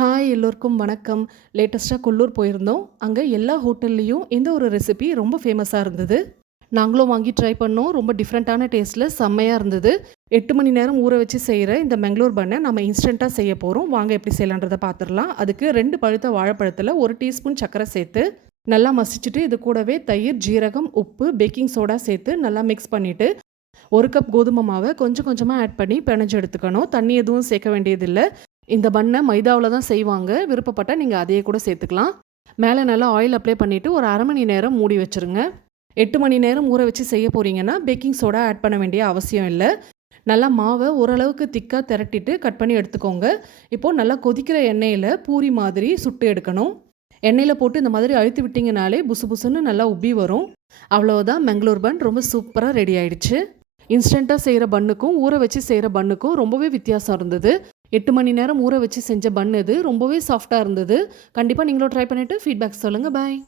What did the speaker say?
Hi எல்லோருக்கும் வணக்கம். லேட்டஸ்ட்டாக கொல்லூர் போயிருந்தோம். அங்கே எல்லா ஹோட்டல்லையும் இந்த ஒரு ரெசிபி ரொம்ப ஃபேமஸாக இருந்தது. நாங்களும் வாங்கி ட்ரை பண்ணோம். ரொம்ப டிஃப்ரெண்ட்டான டேஸ்ட்டில் செம்மையாக இருந்தது. 8 மணி நேரம் ஊற வச்சு செய்கிற இந்த பெங்களூர் பன்னை நம்ம இன்ஸ்டண்ட்டாக செய்ய போகிறோம். வாங்க எப்படி செய்யலான்றதை பார்த்துடலாம். அதுக்கு 2 பழுத்த வாழைப்பழத்தில் 1 டீஸ்பூன் சர்க்கரை சேர்த்து நல்லா மசிச்சுட்டு, இது கூடவே தயிர், ஜீரகம், உப்பு, பேக்கிங் சோடா சேர்த்து நல்லா மிக்ஸ் பண்ணிவிட்டு 1 கப் கோதுமை மாவை கொஞ்சம் கொஞ்சமாக ஆட் பண்ணி பிணைஞ்சு எடுத்துக்கணும். தண்ணி எதுவும் சேர்க்க வேண்டியதில்லை. இந்த பன்னை மைதாவில் தான் செய்வாங்க. விருப்பப்பட்டால் நீங்கள் அதையே கூட சேர்த்துக்கலாம். மேலே நல்லா ஆயில் அப்ளை பண்ணிவிட்டு ஒரு அரை மணி நேரம் மூடி வச்சுருங்க. 8 மணி நேரம் ஊற வச்சு செய்ய போகிறீங்கன்னா பேக்கிங் சோடா ஆட் பண்ண வேண்டிய அவசியம் இல்லை. நல்லா மாவை ஓரளவுக்கு திக்காக திரட்டிட்டு கட் பண்ணி எடுத்துக்கோங்க. இப்போது நல்லா கொதிக்கிற எண்ணெயில் பூரி மாதிரி சுட்டு எடுக்கணும். எண்ணெயில் போட்டு இந்த மாதிரி அழுத்தி விட்டிங்கனாலே புசு புசுன்னு நல்லா உப்பி வரும். அவ்வளோதான், பெங்களூர் பன் ரொம்ப சூப்பராக ரெடி ஆயிடுச்சு. இன்ஸ்டண்ட்டாக செய்கிற பன்னுக்கும் ஊற வச்சு செய்கிற பன்னுக்கும் ரொம்பவே வித்தியாசம் இருந்தது. 8 மணி நேரம் ஊற வச்சு செஞ்ச பன் இது ரொம்பவே சாஃப்டாக இருந்தது. கண்டிப்பாக நீங்களும் ட்ரை பண்ணிவிட்டு ஃபீட்பேக் சொல்லுங்கள். பாய்.